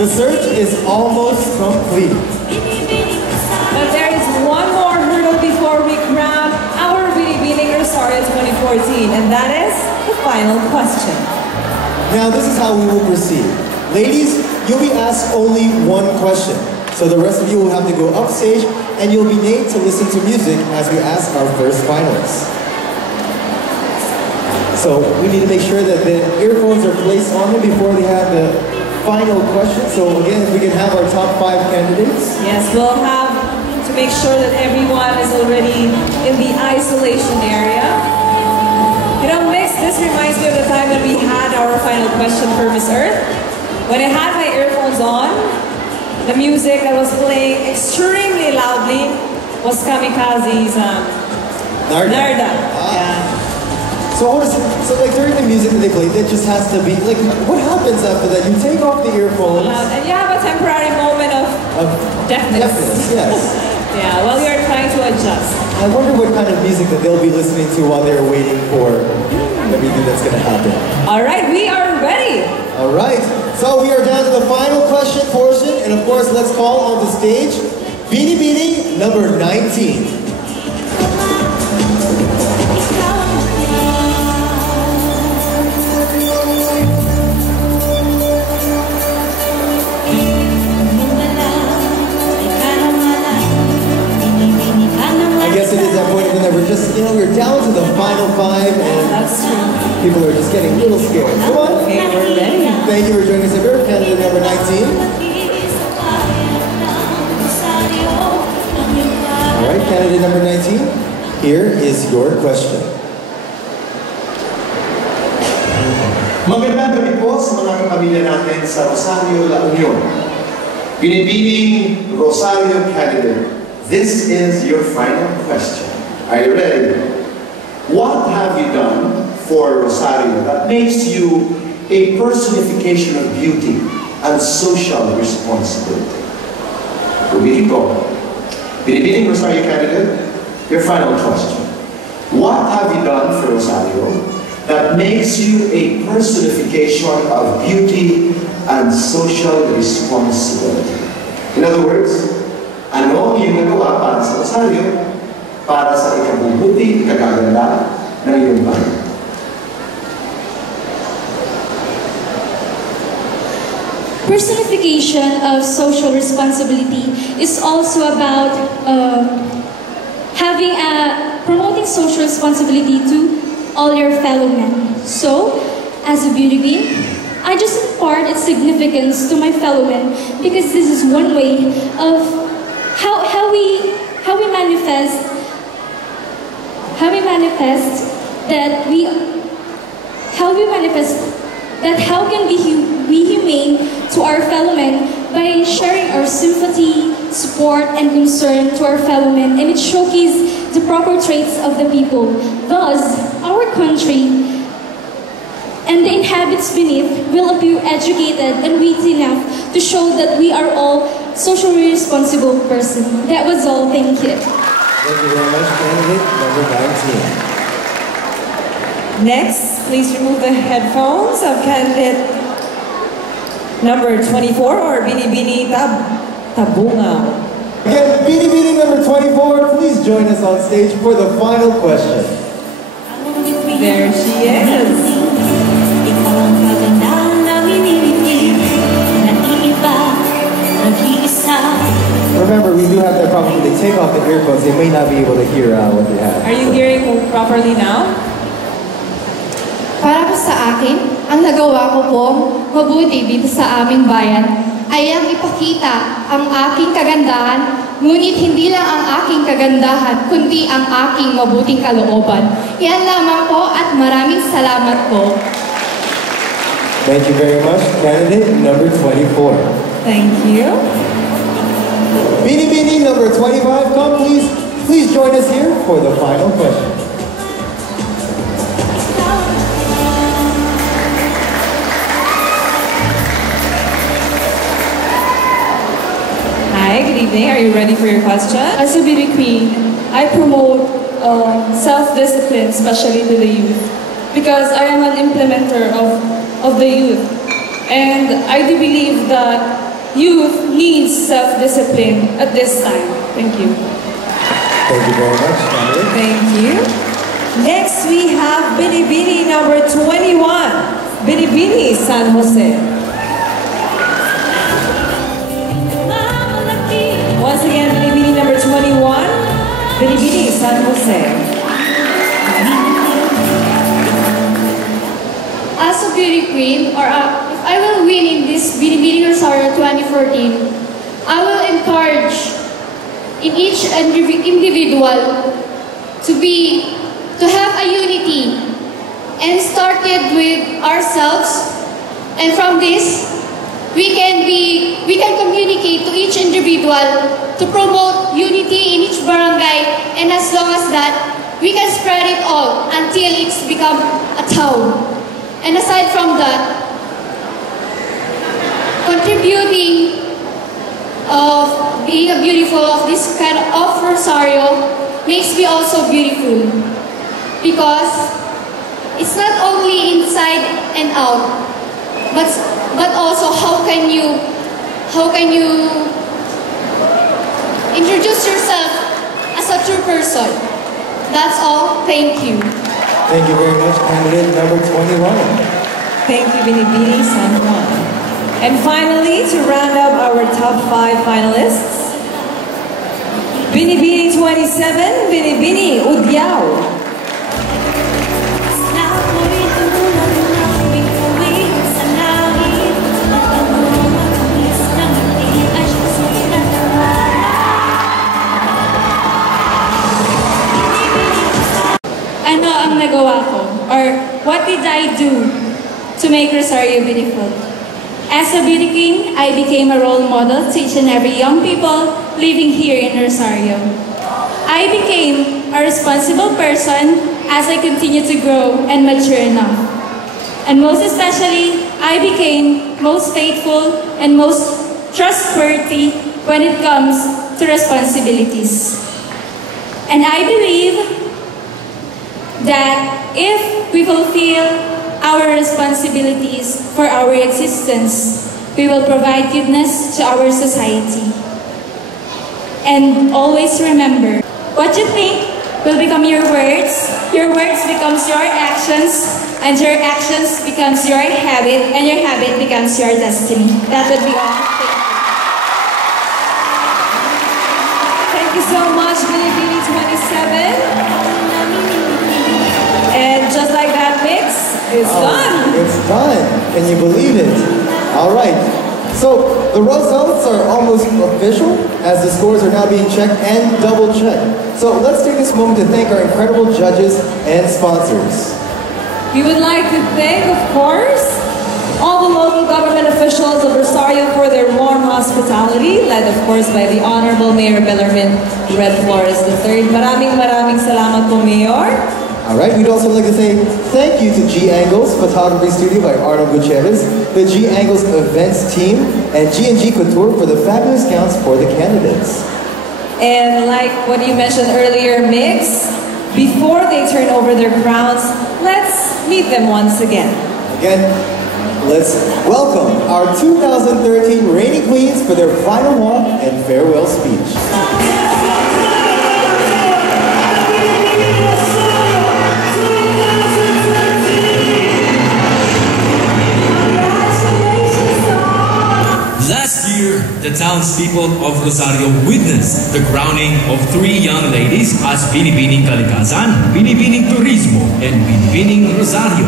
The search is almost complete. But there is one more hurdle before we crown our Binibining Rosario 2014, and that is the final question. Now this is how we will proceed. Ladies, you'll be asked only one question. So the rest of you will have to go upstage and you'll be made to listen to music as we ask our first finalists. So we need to make sure that the earphones are placed on them before they have the final question. So again, if we can have our top 5 candidates. Yes, we'll have to make sure that everyone is already in the isolation area. You know, Mix, this reminds me of the time when we had our final question for Miss Earth. When I had my earphones on, the music that was playing extremely loudly was Kamikaze's Narda. Yeah. So like during the music that they play, that just has to be, like, what happens after that? You take off the earphones. And you have a temporary moment of deafness. Yes. Yeah, well, you're trying to adjust. I wonder what kind of music that they'll be listening to while they're waiting for everything that's going to happen. All right, we are ready. All right, so we are down to the final question portion, and of course, let's call on the stage Binibining number 19. I guess it is that point when we're just, we're down to the final 5, and that's true. People are just getting a little scared. Come on. Okay, we're ready. Thank you for joining us here, candidate number 19. All right, candidate number 19, here is your question. Magandang gabi po sa mga kapamilya natin sa Rosario, La Union. Binibining Rosario candidate, this is your final question. Are you ready? What have you done for Rosario that makes you a personification of beauty and social responsibility? Ulitin ko. Binibining Rosario candidate, your final question. What have you done for Rosario that makes you a personification of beauty and social responsibility? In other words, ano yung nagawa para sa Rosario, para sa ikabubuti, ikagaganda ng iyong bayan? Personification of social responsibility is also about promoting social responsibility to all your fellow men. So, as a beauty queen, I just impart its significance to my fellow men because this is one way of how we manifest that how can we be humane to our fellow men by sharing our sympathy, support, and concern to our fellow men, and it showcases the proper traits of the people. Thus, our country and the inhabitants beneath will appear educated and witty enough to show that we are all socially responsible persons. That was all. Thank you. Thank you very much, candidate number 19. Next, please remove the headphones of candidate number 24 or Binibini Tabunga. Again, Binibining number 24, please join us on stage for the final question. There she is. Remember, we do have that problem when they take off the earphones, they may not be able to hear what they have. Are you hearing properly now? Para po sa akin, ang nagawa ko pong mabuti dito sa aming bayan ay ang ipakita ang aking kagandahan, ngunit hindi lang ang aking kagandahan, kundi ang aking mabuting kalooban. Yan lamang po at maraming salamat po. Thank you very much, candidate number 24. Thank you. Binibini number 25, come please join us here for the final question. Hi, good evening. Are you ready for your question? As a beauty queen, I promote self-discipline, especially to the youth, because I am an implementer of the youth. And I do believe that youth needs self-discipline at this time. Thank you. Thank you very much, Emily. Thank you. Next, we have Binibini number 21. Binibini, San Jose. Once again, Binibini number 21. Binibini, San Jose. As a beauty queen, or if I will win in this Binibini Rosario 2014, I will encourage in each individual to have a unity, and started with ourselves, and from this we can communicate to each individual to promote unity in each barangay, and as long as that we can spread it all until it's become a town. And aside from that, contributing of being a beautiful of this kind of Rosario makes me also beautiful, because it's not only inside and out, but also how can you introduce yourself as a true person. That's all. Thank you. Thank you very much, candidate number 21. Thank you, Binibini, San Juan. And finally, to round up our top 5 finalists, Binibini 27, Binibini Udyao. Ano ang nagawa ko? Or what did I do to make Rosario beautiful? As a beauty queen, I became a role model to each and every young people living here in Rosario. I became a responsible person as I continue to grow and mature enough. And most especially, I became most faithful and most trustworthy when it comes to responsibilities. And I believe that if we fulfill our responsibilities for our existence, we will provide goodness to our society. And always remember, what you think will become your words becomes your actions, and your actions becomes your habit, and your habit becomes your destiny. That would be all. Thank you so much, Binibini 27. And just like that, mix is done. It's done. Can you believe it? All right. So the results are almost official, as the scores are now being checked and double-checked. So let's take this moment to thank our incredible judges and sponsors. We would like to thank, of course, all the local government officials of Rosario for their warm hospitality, led of course by the Honorable Mayor Bellarmine Red Flores III. Maraming salamat po, Mayor. All right, we'd also like to say thank you to G Angles Photography Studio by Arnold Gutierrez, the G Angles Events team, and G&G Couture for the fabulous gowns for the candidates. And like what you mentioned earlier, Mix, before they turn over their crowns, let's meet them once again. Again, let's welcome our 2013 reigning queens for their final walk and farewell speech. The townspeople of Rosario witnessed the crowning of 3 young ladies as Binibining Kalikasan, Binibining Turismo, and Binibining Rosario.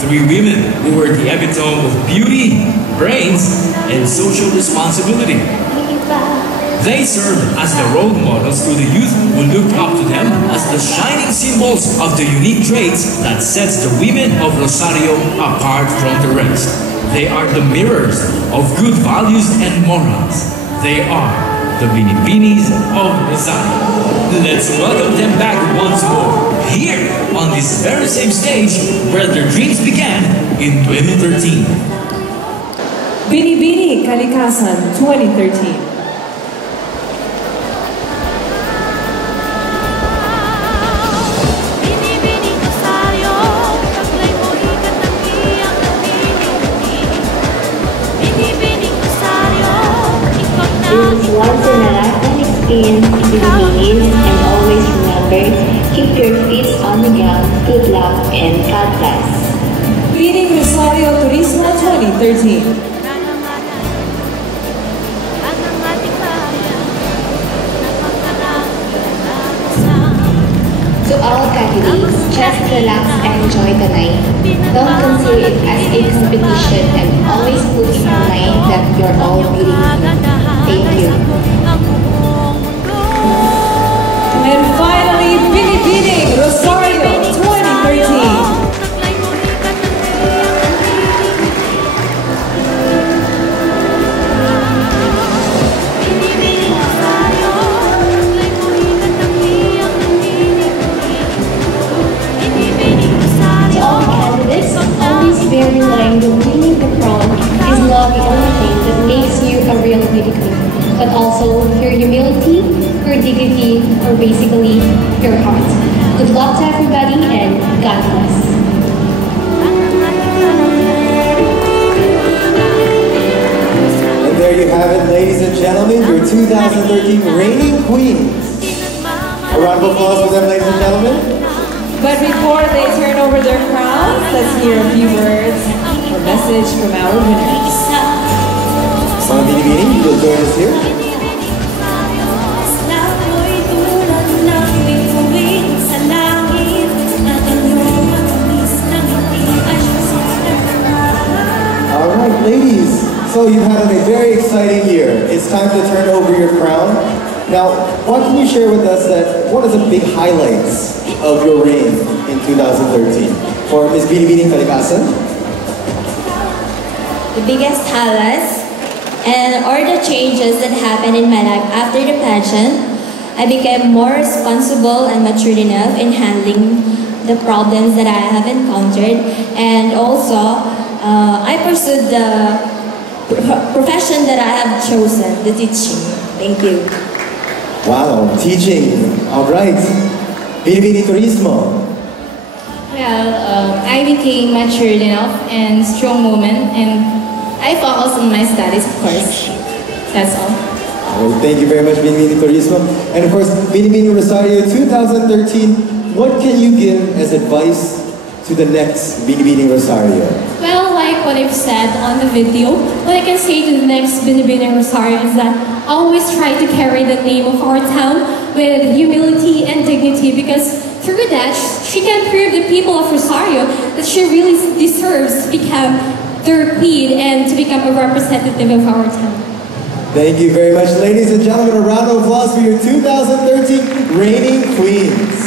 3 women who were the epitome of beauty, brains, and social responsibility. They served as the role models to the youth who looked up to them as the shining symbols of the unique traits that sets the women of Rosario apart from the rest. They are the mirrors of good values and morals. They are the Binibinis of Rosario. Let's welcome them back once more, here on this very same stage where their dreams began in 2013. Binibini Kalikasan 2013. Binibining Rosario, once in a lifetime experience in the Philippines, and always remember, keep your feet on the ground. Good luck and God bless. Leading Rosario Turismo 2013. To all candidates, just relax and enjoy the night. Don't consider it as a competition and always put in your mind that you're all meeting. Thank you. And finally, Binibining Rosario 2013. Bear in mind that winning the crown is not the only thing that makes you a real beauty queen, but also your humility, your dignity, or basically your heart. Good luck to everybody and God bless. And there you have it, ladies and gentlemen, your 2013 reigning queens. A round of applause for them, ladies and gentlemen. But before they turn over their crowns, let's hear a few words or message from our winners. Mga Binibining, you'll join us here. Alright, ladies, so you've had a very exciting year. It's time to turn over your crown. Now, what can you share with us what are the big highlights of your reign in 2013? For Ms. Binibining Kalikasan? The biggest highlights and all the changes that happened in my life after the pageant, I became more responsible and matured enough in handling the problems that I have encountered, and also I pursued the profession that I have chosen, the teaching. Thank you. Wow, teaching. All right. Binibining Turismo. Well, I became matured enough and strong woman, and I focused on my studies, of course. That's all. Well, thank you very much, Binibining Turismo. And of course, Binibining Rosario 2013, what can you give as advice to the next Binibining Rosario? Well, like what I've said on the video, what I can say to the next Binibining Rosario is that always try to carry the name of our town with humility and dignity, because through that, she can prove the people of Rosario that she really deserves to become their queen and to become a representative of our town. Thank you very much, ladies and gentlemen. A round of applause for your 2013 reigning queens.